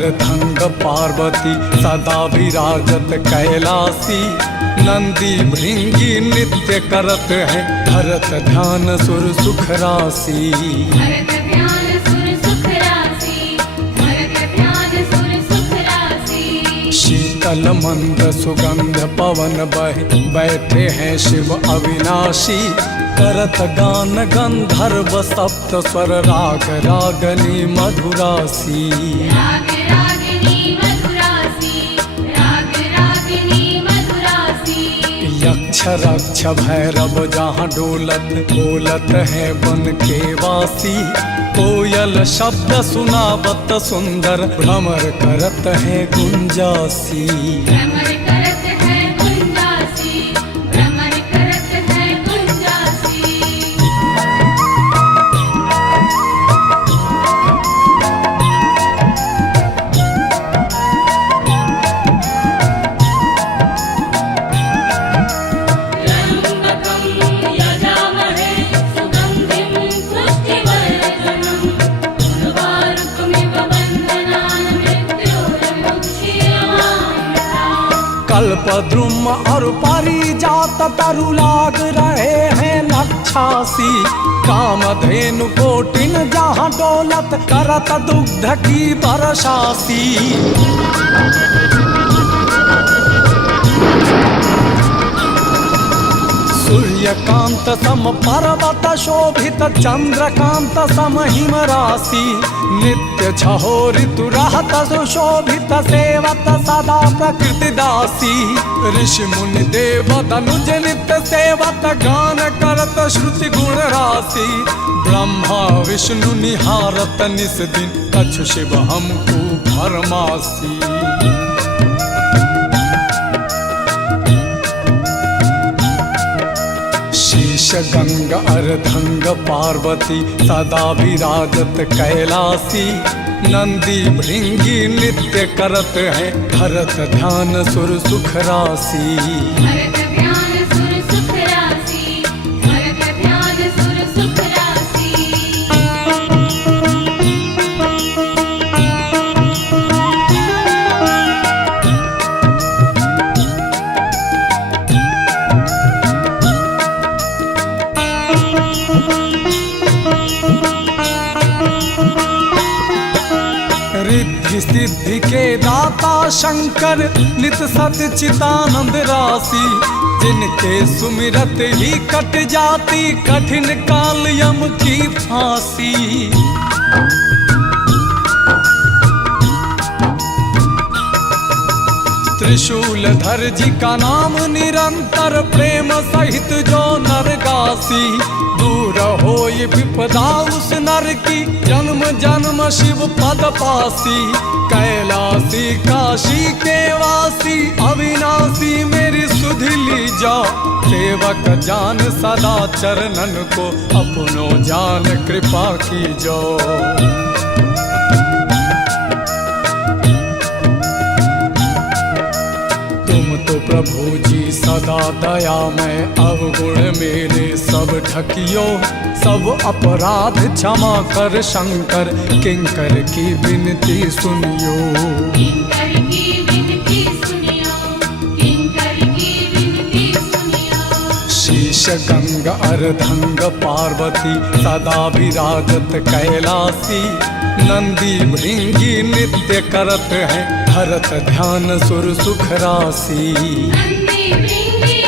अर्धंग पार्वती सदा विराजत कैलासी। नंदी भृंगी नित्य करत है भरत ध्यान सुर सुख राशि। भरत ध्यान सुर सुख राशि, भरत ध्यान सुर सुख राशि। शीतल मंद सुगंध पवन बह बैठे हैं शिव अविनाशी। करत गान गंधर्व सप्त स्वर राग रागनी मधुरासी। राग रागिनी मधुरासी, राग रागिनी मधुरासी। यक्ष रक्ष भैरव जहाँ डोलत बोलत है बन के वासी। कोयल शब्द सुनावत सुंदर भ्रमर करत है गुंजासी। भ्रमर करत है गुंजासी, भ्रमर करत है गुंजासी। त्र्यंबकं यजामहे सुगंधिं पुष्टिवर्धनम्। उर्वारुकमिव बन्धनान् मृत्योर्मुच्यमामृतात्। कल्पद्रुम और पारिजात तरु लाग रहे हैं लक्षासी। कामधेनु कोटिन जहाँ डोलत करत दुग्ध की बरसासी। सूर्यकांत सम पर्वत शोभित चंद्रकांत सम हिम राशि। नित्य छहो ऋतु रहत सुशोभित सेवत सदा प्रकृति दासी। ऋषि मुनि देव धनुज नित्य सेवत गान करत श्रुति गुण राशि। ब्रह्मा विष्णु निहारत निस दिन कछु शिव हमको भरमासी। शीश गंग अर्धंग पार्वती सदा विराजत कैलासी। नंदी भृंगी नित्य करत है भरत ध्यान सुर सुख राशि। भरत ध्यान सुर सुख राशि, भरत ध्यान सुर सुख राशि। रिद्धि सिद्धि के दाता शंकर नित सत चितानंद राशि। जिनके सुमिरत ही कट जाती कठिन काल यम की फांसी। त्रिशूलधर जी का नाम निरंतर प्रेम सहित जो नरगासी। दूर होय विपदा उस नर की जन्म जन्म शिव पद पासी। कैलासी काशी के वासी अविनाशी मेरी सुध ली जाओ। सेवक जान सदा चरणन को अपनो जान कृपा की जो। तुम तो प्रभु जी सदा दया में अवगुण मेरे सब ढकियो। सब अपराध क्षमा कर शंकर किंकर की विनती सुनियो। किंकर की विनती सुनियो, किंकर की विनती सुनियो। शीश गंग अर्धंग पार्वती सदा विराजत कैलासी। नंदी भृंगी नित्य करत है भरत ध्यान सुर सुख राशि। नंदी भृंगी